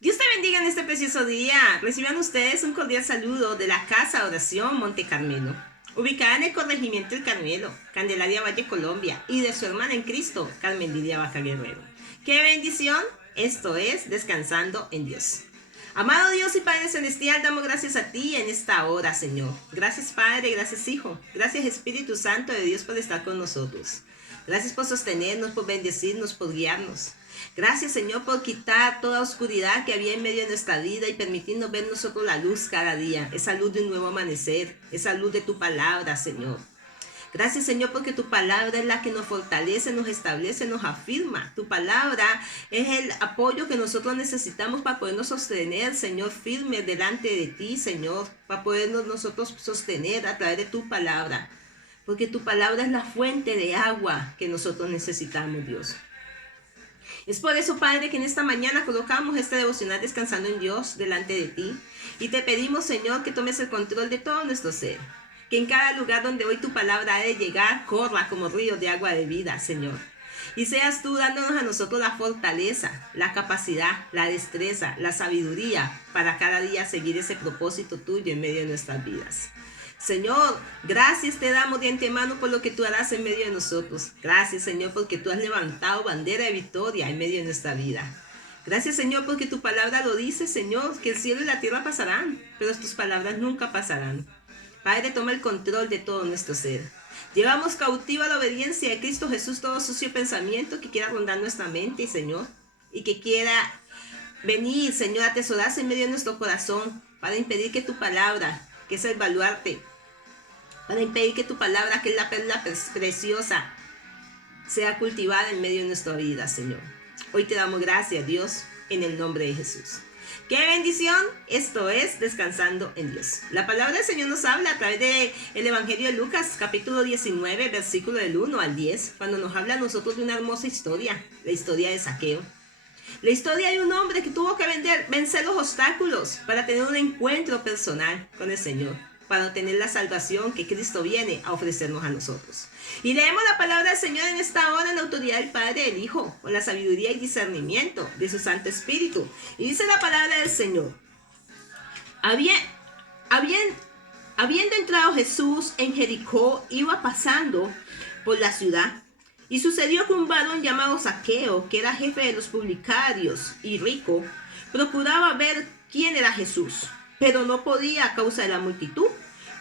Dios te bendiga en este precioso día. Reciban ustedes un cordial saludo de la Casa Oración Monte Carmelo, ubicada en el corregimiento El Carmelo, Candelaria Valle, Colombia, y de su hermana en Cristo, Carmen Lidia Vaca Guerrero. ¡Qué bendición! Esto es Descansando en Dios. Amado Dios y Padre Celestial, damos gracias a ti en esta hora, Señor. Gracias, Padre, gracias, Hijo. Gracias, Espíritu Santo de Dios, por estar con nosotros. Gracias por sostenernos, por bendecirnos, por guiarnos. Gracias, Señor, por quitar toda oscuridad que había en medio de nuestra vida y permitirnos ver nosotros la luz cada día, esa luz de un nuevo amanecer, esa luz de tu palabra, Señor. Gracias, Señor, porque tu palabra es la que nos fortalece, nos establece, nos afirma. Tu palabra es el apoyo que nosotros necesitamos para podernos sostener, Señor, firme delante de ti, Señor, para podernos nosotros sostener a través de tu palabra. Porque tu palabra es la fuente de agua que nosotros necesitamos, Dios. Es por eso, Padre, que en esta mañana colocamos este devocional Descansando en Dios delante de ti. Y te pedimos, Señor, que tomes el control de todo nuestro ser. Que en cada lugar donde hoy tu palabra ha de llegar, corra como río de agua de vida, Señor. Y seas tú dándonos a nosotros la fortaleza, la capacidad, la destreza, la sabiduría para cada día seguir ese propósito tuyo en medio de nuestras vidas. Señor, gracias te damos de antemano por lo que tú harás en medio de nosotros. Gracias, Señor, porque tú has levantado bandera de victoria en medio de nuestra vida. Gracias, Señor, porque tu palabra lo dice, Señor, que el cielo y la tierra pasarán, pero tus palabras nunca pasarán. Padre, toma el control de todo nuestro ser. Llevamos cautiva la obediencia de Cristo Jesús todo sucio pensamiento que quiera rondar nuestra mente, Señor, y que quiera venir, Señor, a atesorarse en medio de nuestro corazón para impedir que tu palabra, que es el baluarte, para impedir que tu palabra, que es la perla preciosa, sea cultivada en medio de nuestra vida, Señor. Hoy te damos gracias, Dios, en el nombre de Jesús. ¡Qué bendición! Esto es Descansando en Dios. La palabra del Señor nos habla a través del Evangelio de Lucas, capítulo 19, versículo del 1 al 10, cuando nos habla a nosotros de una hermosa historia, la historia de Zaqueo. La historia de un hombre que tuvo que vencer los obstáculos para tener un encuentro personal con el Señor, para obtener la salvación que Cristo viene a ofrecernos a nosotros. Y leemos la palabra del Señor en esta hora en la autoridad del Padre y del Hijo, con la sabiduría y discernimiento de su Santo Espíritu. Y dice la palabra del Señor: Habiendo entrado Jesús en Jericó, iba pasando por la ciudad. Y sucedió que un varón llamado Zaqueo, que era jefe de los publicarios y rico, procuraba ver quién era Jesús, pero no podía a causa de la multitud,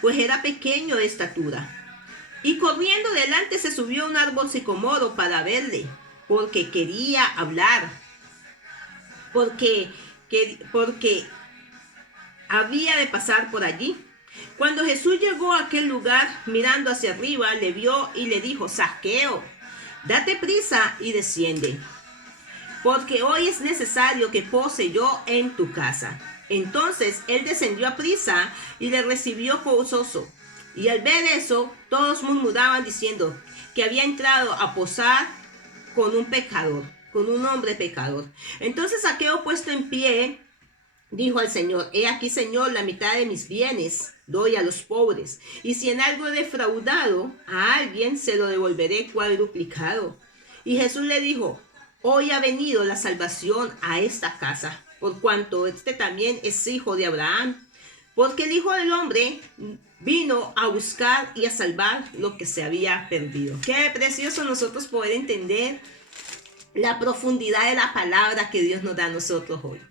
pues era pequeño de estatura. Y corriendo delante se subió a un árbol sicomoro para verle, porque quería hablar, porque había de pasar por allí. Cuando Jesús llegó a aquel lugar, mirando hacia arriba, le vio y le dijo: Zaqueo, date prisa y desciende, porque hoy es necesario que pose yo en tu casa. Entonces él descendió a prisa y le recibió gozoso. Y al ver eso, todos murmuraban diciendo que había entrado a posar con un pecador, con un hombre pecador. Entonces Zaqueo, puesto en pie, dijo al Señor: He aquí, Señor, la mitad de mis bienes doy a los pobres, y si en algo he defraudado a alguien, se lo devolveré cuadruplicado. Y Jesús le dijo: Hoy ha venido la salvación a esta casa, por cuanto este también es hijo de Abraham, porque el Hijo del Hombre vino a buscar y a salvar lo que se había perdido. Qué precioso nosotros poder entender la profundidad de la palabra que Dios nos da a nosotros hoy.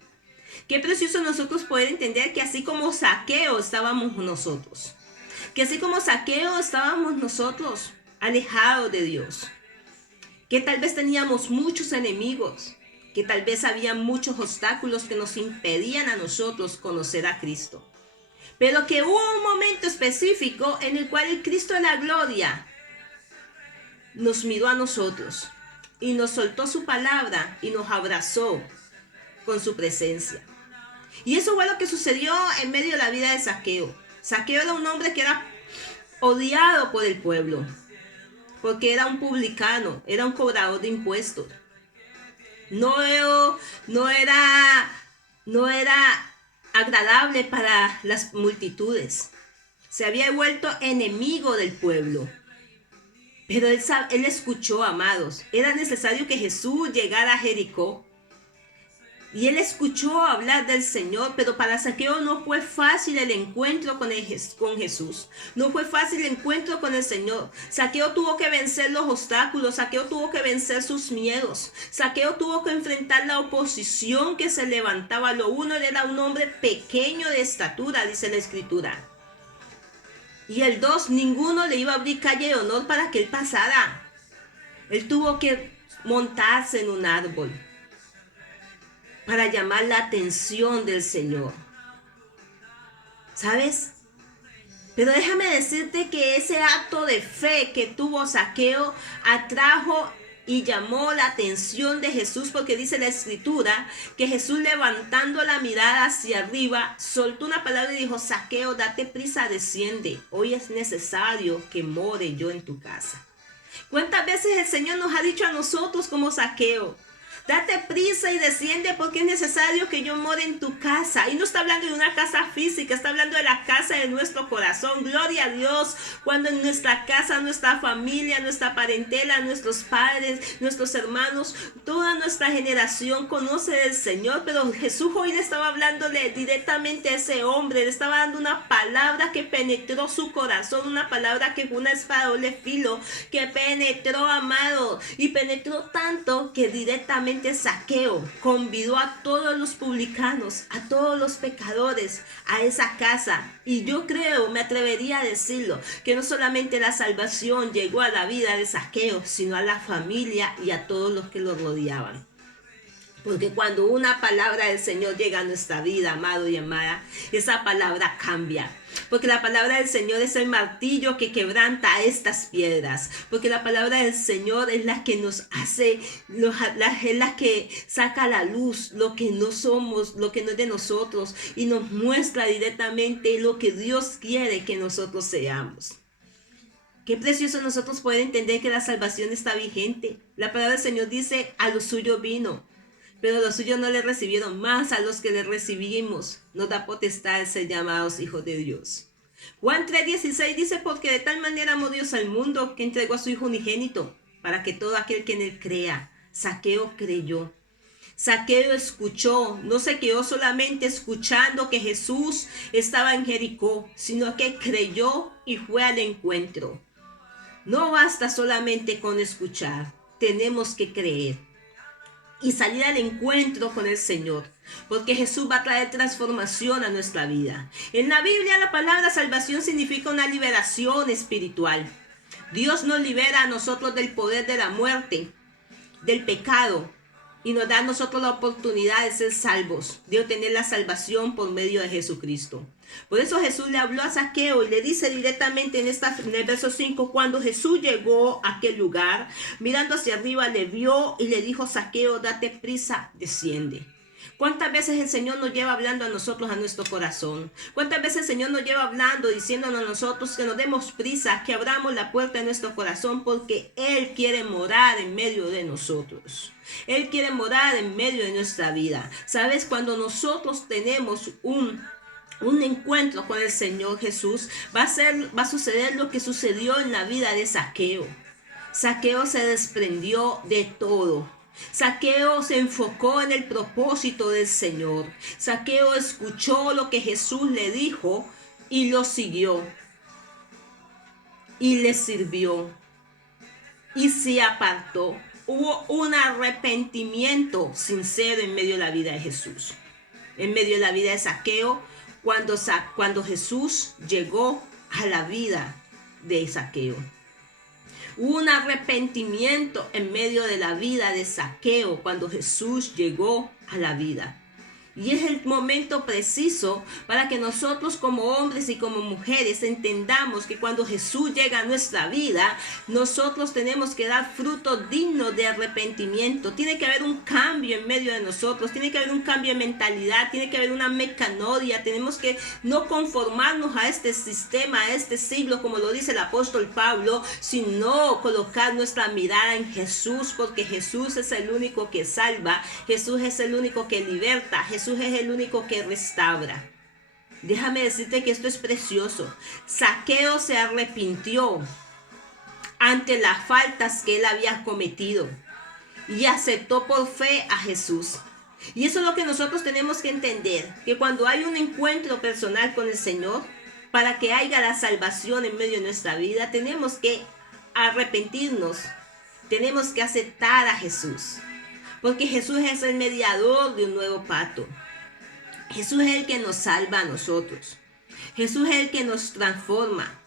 Qué precioso nosotros poder entender que así como Zaqueo estábamos nosotros, alejados de Dios, que tal vez teníamos muchos enemigos, que tal vez había muchos obstáculos que nos impedían a nosotros conocer a Cristo. Pero que hubo un momento específico en el cual el Cristo de la gloria nos miró a nosotros y nos soltó su palabra y nos abrazó con su presencia. Y eso fue lo que sucedió en medio de la vida de Zaqueo. Zaqueo era un hombre que era odiado por el pueblo, porque era un publicano, era un cobrador de impuestos. No era agradable para las multitudes. Se había vuelto enemigo del pueblo. Pero él escuchó, amados. Era necesario que Jesús llegara a Jericó. Y él escuchó hablar del Señor, pero para Zaqueo no fue fácil el encuentro con Jesús. No fue fácil el encuentro con el Señor. Zaqueo tuvo que vencer los obstáculos. Zaqueo tuvo que vencer sus miedos. Zaqueo tuvo que enfrentar la oposición que se levantaba. Lo uno, él era un hombre pequeño de estatura, dice la Escritura. Y el dos, ninguno le iba a abrir calle de honor para que él pasara. Él tuvo que montarse en un árbol para llamar la atención del Señor. ¿Sabes? Pero déjame decirte que ese acto de fe que tuvo Zaqueo atrajo y llamó la atención de Jesús, porque dice la Escritura que Jesús, levantando la mirada hacia arriba, soltó una palabra y dijo: Zaqueo, date prisa, desciende. Hoy es necesario que more yo en tu casa. ¿Cuántas veces el Señor nos ha dicho a nosotros como Zaqueo: date prisa y desciende porque es necesario que yo more en tu casa? Y no está hablando de una casa física, está hablando de la casa de nuestro corazón. Gloria a Dios, cuando en nuestra casa, nuestra familia, nuestra parentela, nuestros padres, nuestros hermanos, toda nuestra generación conoce del Señor. Pero Jesús hoy le estaba hablándole directamente a ese hombre, le estaba dando una palabra que penetró su corazón, una palabra que fue una espada de doble filo, que penetró, amado, y penetró tanto que directamente Zaqueo convidó a todos los publicanos, a todos los pecadores a esa casa. Y yo creo, me atrevería a decirlo, que no solamente la salvación llegó a la vida de Zaqueo, sino a la familia y a todos los que lo rodeaban. Porque cuando una palabra del Señor llega a nuestra vida, amado y amada, esa palabra cambia. Porque la palabra del Señor es el martillo que quebranta estas piedras. Porque la palabra del Señor es la que nos hace, es la que saca a la luz lo que no somos, lo que no es de nosotros, y nos muestra directamente lo que Dios quiere que nosotros seamos. Qué precioso nosotros poder entender que la salvación está vigente. La palabra del Señor dice: a lo suyo vino, pero los suyos no le recibieron, más a los que le recibimos nos da potestad de ser llamados hijos de Dios. Juan 3:16 dice: porque de tal manera amó Dios al mundo que entregó a su Hijo unigénito, para que todo aquel que en él crea. Zaqueo creyó. Zaqueo escuchó, no se quedó solamente escuchando que Jesús estaba en Jericó, sino que creyó y fue al encuentro. No basta solamente con escuchar, tenemos que creer y salir al encuentro con el Señor, porque Jesús va a traer transformación a nuestra vida. En la Biblia la palabra salvación significa una liberación espiritual. Dios nos libera a nosotros del poder de la muerte, del pecado, y nos da a nosotros la oportunidad de ser salvos, de obtener la salvación por medio de Jesucristo. Por eso Jesús le habló a Zaqueo y le dice directamente en el verso 5: cuando Jesús llegó a aquel lugar, mirando hacia arriba, le vio y le dijo: Zaqueo, date prisa, desciende. ¿Cuántas veces el Señor nos lleva hablando a nosotros, a nuestro corazón? ¿Cuántas veces el Señor nos lleva hablando, diciéndonos a nosotros que nos demos prisa, que abramos la puerta de nuestro corazón, porque Él quiere morar en medio de nosotros? Él quiere morar en medio de nuestra vida. ¿Sabes? Cuando nosotros tenemos un encuentro con el Señor Jesús, va a suceder lo que sucedió en la vida de Zaqueo. Zaqueo se desprendió de todo. Zaqueo se enfocó en el propósito del Señor. Zaqueo escuchó lo que Jesús le dijo y lo siguió. Y le sirvió. Y se apartó. Hubo un arrepentimiento sincero en medio de la vida de Jesús. En medio de la vida de Zaqueo, cuando Jesús llegó a la vida de Zaqueo. Hubo un arrepentimiento en medio de la vida de Zaqueo cuando Jesús llegó a la vida. Y es el momento preciso para que nosotros como hombres y como mujeres entendamos que cuando Jesús llega a nuestra vida, nosotros tenemos que dar fruto digno de arrepentimiento. Tiene que haber un cambio en medio de nosotros, tiene que haber un cambio de mentalidad, tiene que haber una metanoia. Tenemos que no conformarnos a este sistema, a este siglo, como lo dice el apóstol Pablo, sino colocar nuestra mirada en Jesús, porque Jesús es el único que salva, Jesús es el único que liberta, Jesús es el único que restaura. Déjame decirte que esto es precioso. Zaqueo se arrepintió ante las faltas que él había cometido y aceptó por fe a Jesús. Y eso es lo que nosotros tenemos que entender, que cuando hay un encuentro personal con el Señor, para que haya la salvación en medio de nuestra vida, tenemos que arrepentirnos, tenemos que aceptar a Jesús, porque Jesús es el mediador de un nuevo pacto. Jesús es el que nos salva a nosotros. Jesús es el que nos transforma.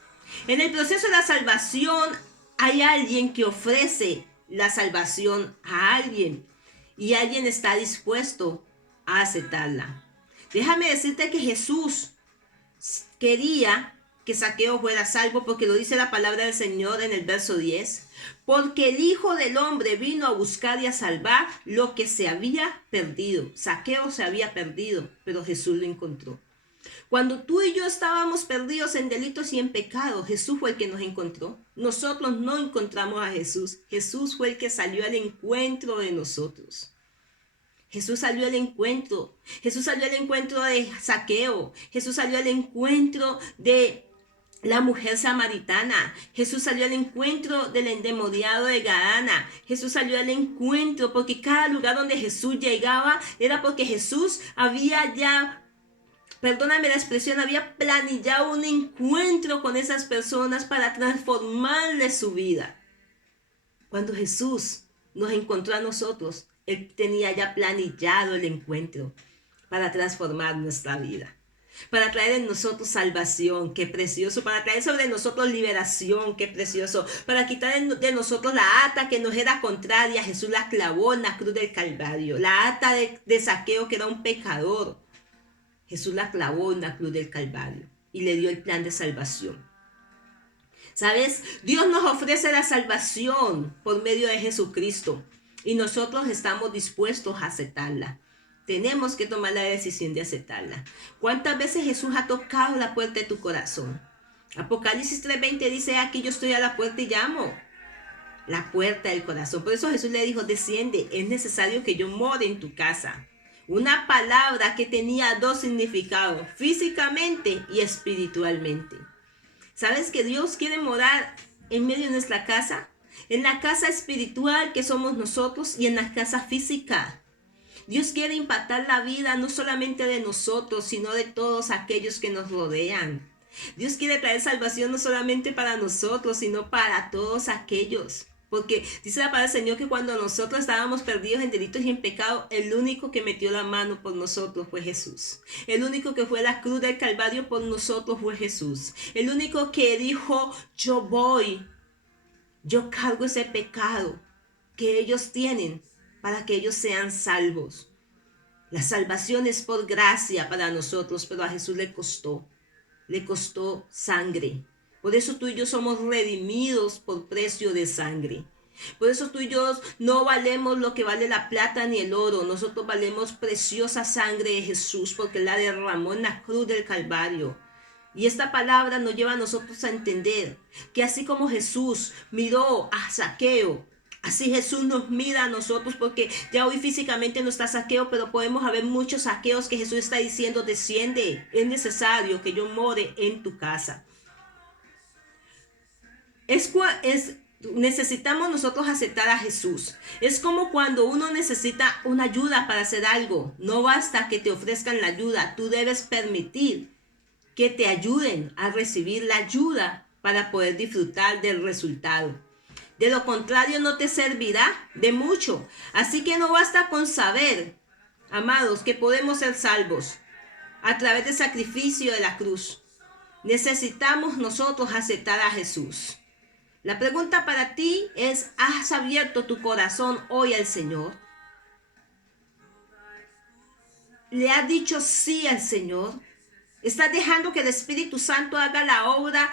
En el proceso de la salvación hay alguien que ofrece la salvación a alguien y alguien está dispuesto a aceptarla. Déjame decirte que Jesús quería que Zaqueo fuera salvo, porque lo dice la palabra del Señor en el verso 10. Porque el Hijo del Hombre vino a buscar y a salvar lo que se había perdido. Zaqueo se había perdido, pero Jesús lo encontró. Cuando tú y yo estábamos perdidos en delitos y en pecados, Jesús fue el que nos encontró. Nosotros no encontramos a Jesús. Jesús fue el que salió al encuentro de nosotros. Jesús salió al encuentro. Jesús salió al encuentro de Zaqueo. Jesús salió al encuentro de la mujer samaritana. Jesús salió al encuentro del endemoniado de Gadara. Jesús salió al encuentro porque cada lugar donde Jesús llegaba era porque Jesús había ya, perdóname la expresión, había planillado un encuentro con esas personas para transformarles su vida. Cuando Jesús nos encontró a nosotros, Él tenía ya planillado el encuentro para transformar nuestra vida, para traer en nosotros salvación, qué precioso, para traer sobre nosotros liberación, qué precioso, para quitar de nosotros la ata que nos era contraria. Jesús la clavó en la cruz del Calvario, la ata de Zaqueo, que era un pecador. Jesús la clavó en la cruz del Calvario y le dio el plan de salvación. ¿Sabes? Dios nos ofrece la salvación por medio de Jesucristo y nosotros estamos dispuestos a aceptarla. Tenemos que tomar la decisión de aceptarla. ¿Cuántas veces Jesús ha tocado la puerta de tu corazón? Apocalipsis 3:20 dice: aquí yo estoy a la puerta y llamo. La puerta del corazón. Por eso Jesús le dijo: desciende, es necesario que yo more en tu casa. Una palabra que tenía dos significados, físicamente y espiritualmente. ¿Sabes que Dios quiere morar en medio de nuestra casa? En la casa espiritual que somos nosotros y en la casa física. Dios quiere impactar la vida no solamente de nosotros, sino de todos aquellos que nos rodean. Dios quiere traer salvación no solamente para nosotros, sino para todos aquellos. Porque dice la palabra del Señor que cuando nosotros estábamos perdidos en delitos y en pecado, el único que metió la mano por nosotros fue Jesús. El único que fue a la cruz del Calvario por nosotros fue Jesús. El único que dijo: yo voy, yo cargo ese pecado que ellos tienen para que ellos sean salvos. La salvación es por gracia para nosotros, pero a Jesús le costó sangre. Por eso tú y yo somos redimidos por precio de sangre. Por eso tú y yo no valemos lo que vale la plata ni el oro. Nosotros valemos preciosa sangre de Jesús, porque la derramó en la cruz del Calvario. Y esta palabra nos lleva a nosotros a entender que así como Jesús miró a Zaqueo, así Jesús nos mira a nosotros, porque ya hoy físicamente no está Zaqueo, pero podemos haber muchos Zaqueos que Jesús está diciendo: desciende, es necesario que yo more en tu casa. Necesitamos nosotros aceptar a Jesús. Es como cuando uno necesita una ayuda para hacer algo. No basta que te ofrezcan la ayuda, tú debes permitir que te ayuden a recibir la ayuda para poder disfrutar del resultado. De lo contrario, no te servirá de mucho. Así que no basta con saber, amados, que podemos ser salvos a través del sacrificio de la cruz. Necesitamos nosotros aceptar a Jesús. La pregunta para ti es: ¿has abierto tu corazón hoy al Señor? ¿Le has dicho sí al Señor? ¿Estás dejando que el Espíritu Santo haga la obra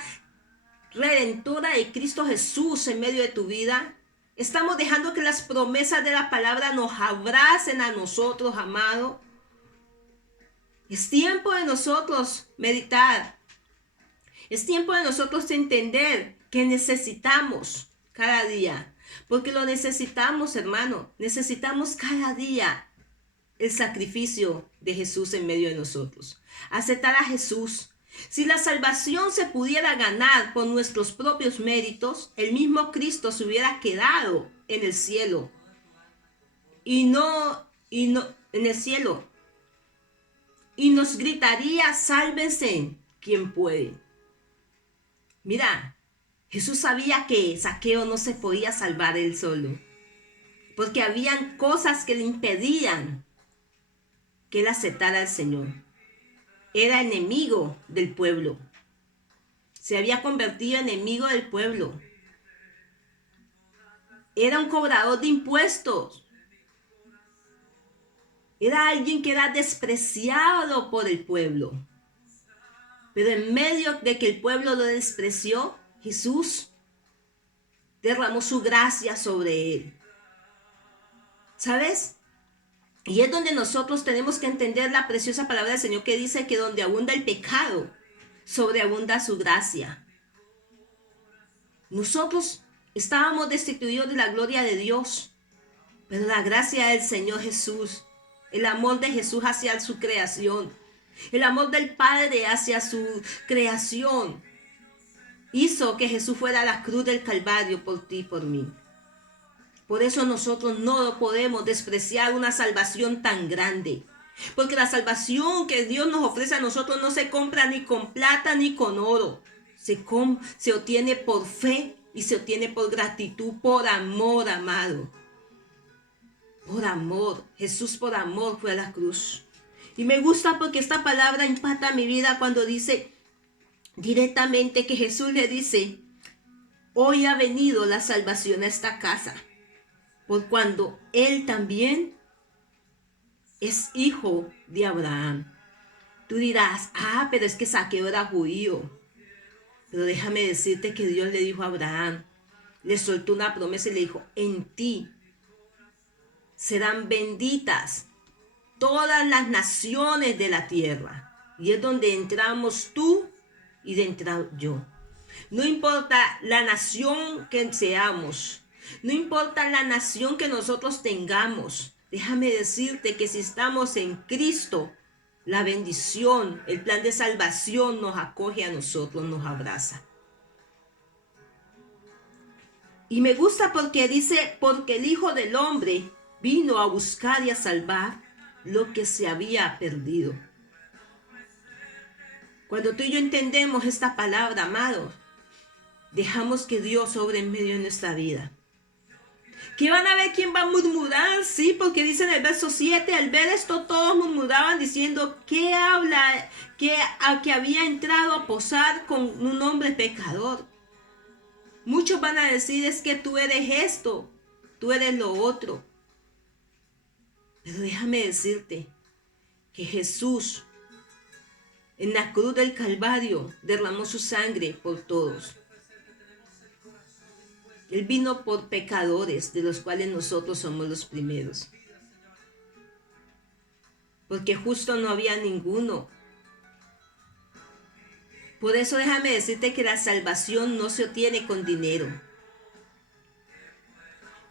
redentora de Cristo Jesús en medio de tu vida? ¿Estamos dejando que las promesas de la palabra nos abracen a nosotros, amado? Es tiempo de nosotros meditar. Es tiempo de nosotros entender que necesitamos cada día, porque lo necesitamos, hermano. Necesitamos cada día el sacrificio de Jesús en medio de nosotros. Aceptar a Jesús. Si la salvación se pudiera ganar por nuestros propios méritos, el mismo Cristo se hubiera quedado en el cielo y no en el cielo y nos gritaría: sálvense quien puede. Mira, Jesús sabía que Zaqueo no se podía salvar él solo, porque habían cosas que le impedían que él aceptara al Señor. Era enemigo del pueblo. Se había convertido en enemigo del pueblo. Era un cobrador de impuestos. Era alguien que era despreciado por el pueblo. Pero en medio de que el pueblo lo despreció, Jesús derramó su gracia sobre él. ¿Sabes? Y es donde nosotros tenemos que entender la preciosa palabra del Señor que dice que donde abunda el pecado, sobreabunda su gracia. Nosotros estábamos destituidos de la gloria de Dios, pero la gracia del Señor Jesús, el amor de Jesús hacia su creación, el amor del Padre hacia su creación, hizo que Jesús fuera a la cruz del Calvario por ti y por mí. Por eso nosotros no podemos despreciar una salvación tan grande. Porque la salvación que Dios nos ofrece a nosotros no se compra ni con plata ni con oro. Se obtiene por fe y se obtiene por gratitud, por amor, amado. Por amor. Jesús por amor fue a la cruz. Y me gusta porque esta palabra impacta mi vida cuando dice directamente que Jesús le dice: hoy ha venido la salvación a esta casa, por cuando él también es hijo de Abraham. Tú dirás: pero es que Zaqueo era judío. Pero déjame decirte que Dios le dijo a Abraham, le soltó una promesa y le dijo: en ti serán benditas todas las naciones de la tierra. Y es donde entramos tú y de entrar yo. No importa la nación que seamos, no importa la nación que nosotros tengamos. Déjame decirte que si estamos en Cristo, la bendición, el plan de salvación nos acoge a nosotros, nos abraza. Y me gusta porque dice: porque el Hijo del Hombre vino a buscar y a salvar lo que se había perdido. Cuando tú y yo entendemos esta palabra, amados, dejamos que Dios obre en medio de nuestra vida. ¿Qué van a ver? ¿Quién va a murmurar? Sí, porque dice en el verso 7, al ver esto todos murmuraban diciendo: ¿qué habla? Que había entrado a posar con un hombre pecador. Muchos van a decir: es que tú eres esto, tú eres lo otro. Pero déjame decirte que Jesús en la cruz del Calvario derramó su sangre por todos. Él vino por pecadores, de los cuales nosotros somos los primeros. Porque justo no había ninguno. Por eso déjame decirte que la salvación no se obtiene con dinero.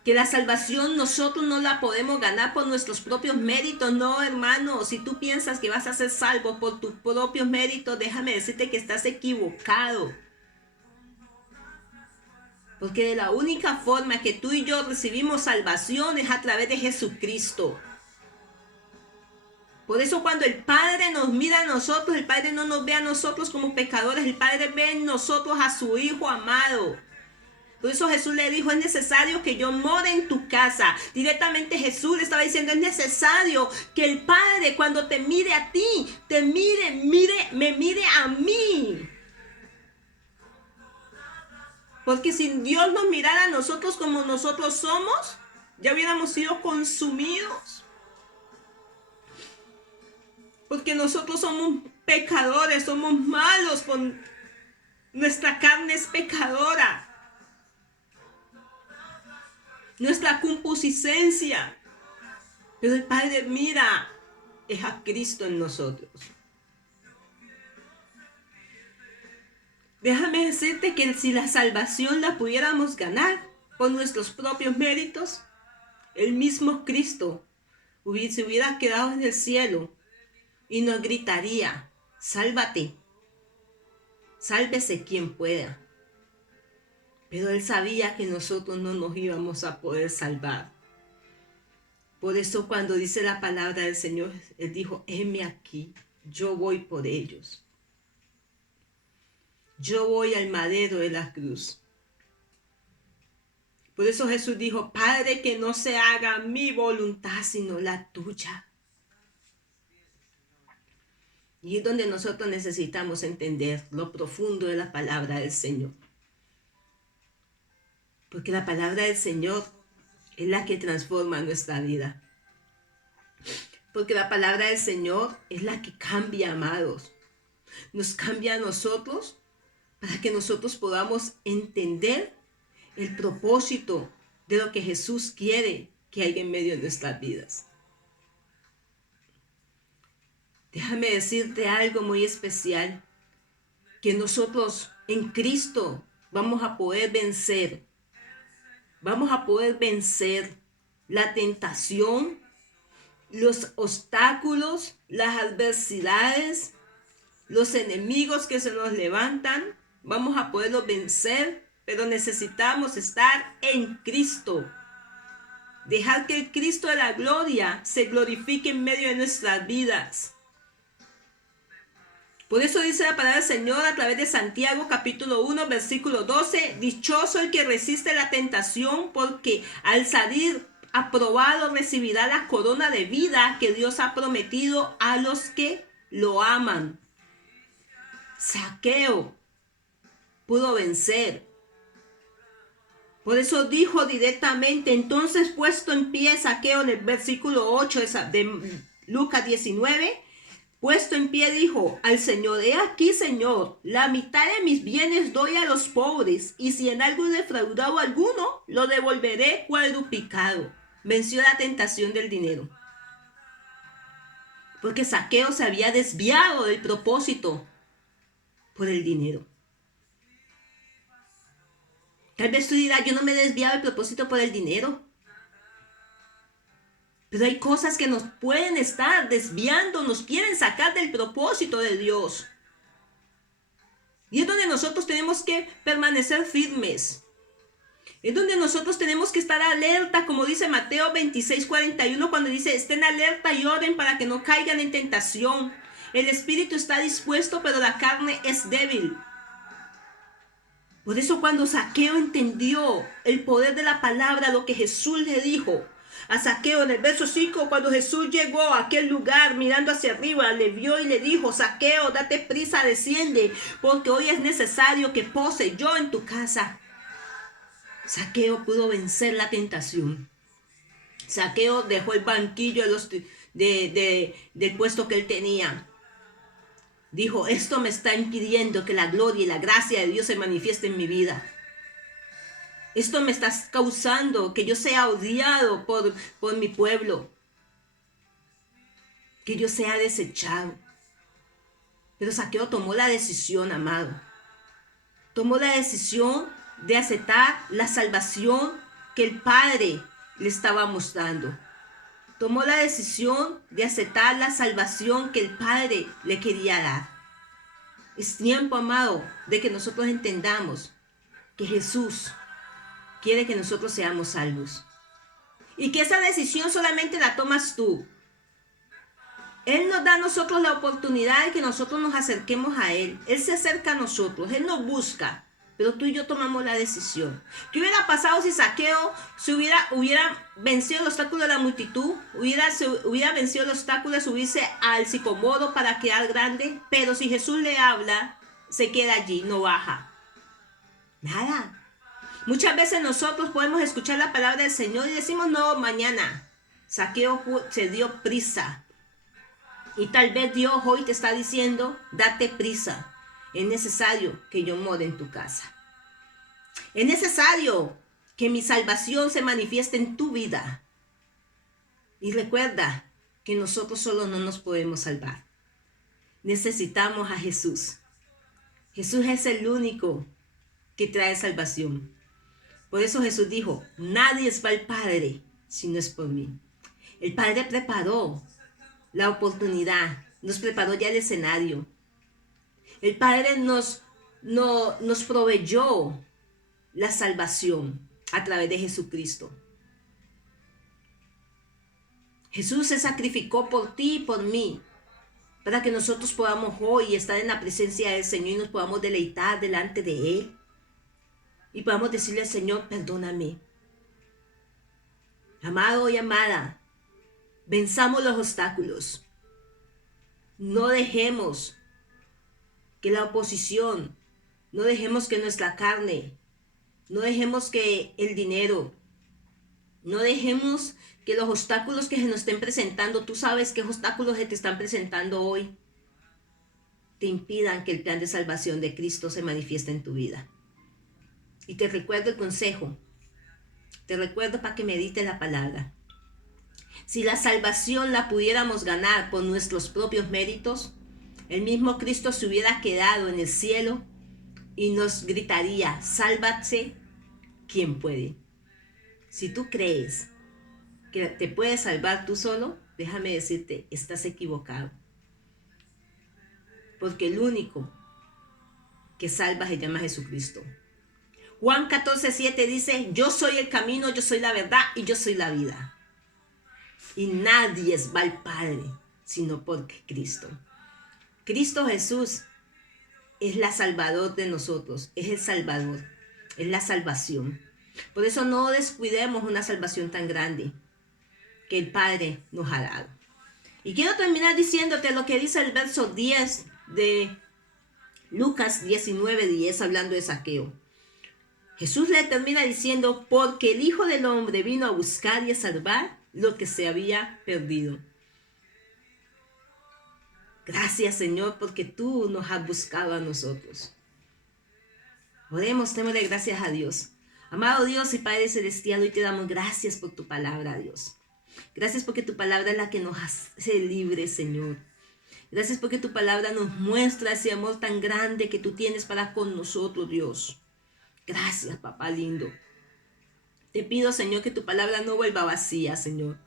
Que la salvación nosotros no la podemos ganar por nuestros propios méritos. No, hermano, si tú piensas que vas a ser salvo por tus propios méritos, déjame decirte que estás equivocado. Porque de la única forma que tú y yo recibimos salvación es a través de Jesucristo. Por eso cuando el Padre nos mira a nosotros, el Padre no nos ve a nosotros como pecadores, el Padre ve en nosotros a su Hijo amado. Por eso Jesús le dijo: es necesario que yo more en tu casa. Directamente Jesús le estaba diciendo: es necesario que el Padre, cuando te mire a ti, me mire a mí. Porque si Dios nos mirara a nosotros como nosotros somos, ya hubiéramos sido consumidos. Porque nosotros somos pecadores, somos malos, nuestra carne es pecadora. Nuestra concupiscencia. Pero el Padre mira, es a Cristo en nosotros. Déjame decirte que si la salvación la pudiéramos ganar por nuestros propios méritos, el mismo Cristo se hubiera quedado en el cielo y nos gritaría: sálvate, sálvese quien pueda. Pero Él sabía que nosotros no nos íbamos a poder salvar. Por eso cuando dice la palabra del Señor, Él dijo, heme aquí, yo voy por ellos. Yo voy al madero de la cruz. Por eso Jesús dijo, Padre, que no se haga mi voluntad, sino la tuya. Y es donde nosotros necesitamos entender lo profundo de la palabra del Señor. Porque la palabra del Señor es la que transforma nuestra vida. Porque la palabra del Señor es la que cambia, amados. Nos cambia a nosotros para que nosotros podamos entender el propósito de lo que Jesús quiere que haya en medio de nuestras vidas. Déjame decirte algo muy especial, que nosotros en Cristo vamos a poder vencer. Vamos a poder vencer la tentación, los obstáculos, las adversidades, los enemigos que se nos levantan. Vamos a poderlos vencer, pero necesitamos estar en Cristo. Dejar que el Cristo de la gloria se glorifique en medio de nuestras vidas. Por eso dice la palabra del Señor a través de Santiago capítulo 1 versículo 12. Dichoso el que resiste la tentación, porque al salir aprobado recibirá la corona de vida que Dios ha prometido a los que lo aman. Zaqueo pudo vencer. Por eso dijo directamente, entonces puesto en pie, Zaqueo, en el versículo 8 de Lucas 19, puesto en pie dijo al Señor, he aquí, Señor, la mitad de mis bienes doy a los pobres, y si en algo he defraudado a alguno, lo devolveré cuadruplicado. Venció la tentación del dinero. Porque Zaqueo se había desviado del propósito por el dinero. Tal vez tú dirás, yo no me he desviado del propósito por el dinero. Pero hay cosas que nos pueden estar desviando, nos quieren sacar del propósito de Dios. Y es donde nosotros tenemos que permanecer firmes. Es donde nosotros tenemos que estar alerta, como dice Mateo 26:41, cuando dice, estén alerta y oren para que no caigan en tentación. El espíritu está dispuesto, pero la carne es débil. Por eso cuando Zaqueo entendió el poder de la palabra, lo que Jesús le dijo a Zaqueo en el verso 5, cuando Jesús llegó a aquel lugar mirando hacia arriba, le vio y le dijo, Zaqueo, date prisa, desciende, porque hoy es necesario que pose yo en tu casa. Zaqueo pudo vencer la tentación. Zaqueo dejó el banquillo del puesto que él tenía. Dijo, esto me está impidiendo que la gloria y la gracia de Dios se manifieste en mi vida. Esto me está causando que yo sea odiado por mi pueblo. Que yo sea desechado. Pero Zaqueo tomó la decisión, amado. Tomó la decisión de aceptar la salvación que el Padre le estaba mostrando. Tomó la decisión de aceptar la salvación que el Padre le quería dar. Es tiempo, amado, de que nosotros entendamos que Jesús quiere que nosotros seamos salvos. Y que esa decisión solamente la tomas tú. Él nos da a nosotros la oportunidad de que nosotros nos acerquemos a Él. Él se acerca a nosotros, Él nos busca. Pero tú y yo tomamos la decisión. ¿Qué hubiera pasado si Zaqueo hubiera vencido el obstáculo de la multitud? Hubiera vencido el obstáculo de subirse al sicomoro para quedar grande. Pero si Jesús le habla, se queda allí, no baja. Nada. Muchas veces nosotros podemos escuchar la palabra del Señor y decimos, no, mañana. Zaqueo se dio prisa. Y tal vez Dios hoy te está diciendo, date prisa. Es necesario que yo more en tu casa. Es necesario que mi salvación se manifieste en tu vida. Y recuerda que nosotros solo no nos podemos salvar. Necesitamos a Jesús. Jesús es el único que trae salvación. Por eso Jesús dijo, nadie va al Padre si no es por mí. El Padre preparó la oportunidad, nos preparó ya el escenario. El Padre nos proveyó la salvación a través de Jesucristo. Jesús se sacrificó por ti y por mí, para que nosotros podamos hoy estar en la presencia del Señor y nos podamos deleitar delante de Él. Y podamos decirle al Señor, perdóname. Amado y amada, venzamos los obstáculos. No dejemos que la oposición, no dejemos que nuestra carne, no dejemos que el dinero, no dejemos que los obstáculos que se nos estén presentando, tú sabes qué obstáculos se te están presentando hoy, te impidan que el plan de salvación de Cristo se manifieste en tu vida. Y te recuerdo el consejo, te recuerdo para que medites la palabra. Si la salvación la pudiéramos ganar por nuestros propios méritos, el mismo Cristo se hubiera quedado en el cielo y nos gritaría, sálvate quien puede. Si tú crees que te puedes salvar tú solo, déjame decirte, estás equivocado. Porque el único que salva se llama Jesucristo. Juan 14:7 dice, yo soy el camino, yo soy la verdad y yo soy la vida. Y nadie va al Padre sino por Cristo. Cristo Jesús es la salvador de nosotros, es el Salvador, es la salvación. Por eso no descuidemos una salvación tan grande que el Padre nos ha dado. Y quiero terminar diciéndote lo que dice el verso 10 de Lucas 19:10, hablando de Zaqueo. Jesús le termina diciendo, porque el Hijo del Hombre vino a buscar y a salvar lo que se había perdido. Gracias, Señor, porque tú nos has buscado a nosotros. Oremos, démosle gracias a Dios. Amado Dios y Padre Celestial, hoy te damos gracias por tu palabra, Dios. Gracias porque tu palabra es la que nos hace libres, Señor. Gracias porque tu palabra nos muestra ese amor tan grande que tú tienes para con nosotros, Dios. Gracias, papá lindo. Te pido, Señor, que tu palabra no vuelva vacía, Señor.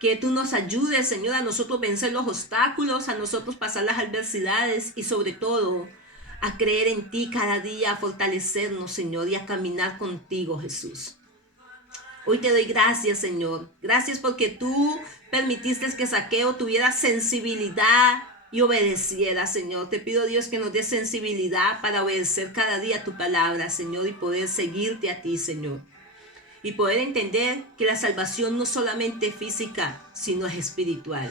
Que tú nos ayudes, Señor, a nosotros vencer los obstáculos, a nosotros pasar las adversidades y sobre todo a creer en ti cada día, a fortalecernos, Señor, y a caminar contigo, Jesús. Hoy te doy gracias, Señor. Gracias porque tú permitiste que Zaqueo tuviera sensibilidad y obedeciera, Señor. Te pido, Dios, que nos dé sensibilidad para obedecer cada día tu palabra, Señor, y poder seguirte a ti, Señor. Y poder entender que la salvación no es solamente física, sino es espiritual.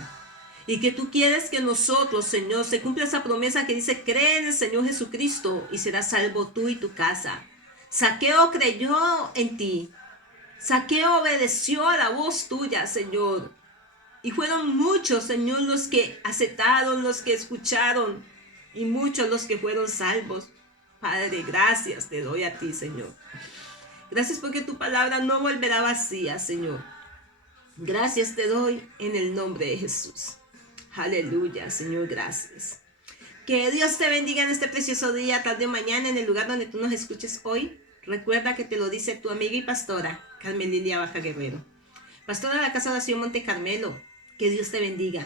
Y que tú quieres que nosotros, Señor, se cumpla esa promesa que dice, cree en el Señor Jesucristo y serás salvo tú y tu casa. Zaqueo creyó en ti. Zaqueo obedeció a la voz tuya, Señor. Y fueron muchos, Señor, los que aceptaron, los que escucharon, y muchos los que fueron salvos. Padre, gracias te doy a ti, Señor. Gracias porque tu palabra no volverá vacía, Señor. Gracias te doy en el nombre de Jesús. Aleluya, Señor, gracias. Que Dios te bendiga en este precioso día, tarde o mañana, en el lugar donde tú nos escuches hoy. Recuerda que te lo dice tu amiga y pastora, Carmen Lilia Baja Guerrero. Pastora de la Casa de Oración Monte Carmelo, que Dios te bendiga.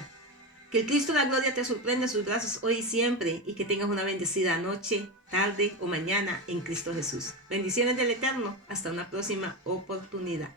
Que el Cristo de la Gloria te sorprenda en sus brazos hoy y siempre, y que tengas una bendecida noche, tarde o mañana en Cristo Jesús. Bendiciones del Eterno. Hasta una próxima oportunidad.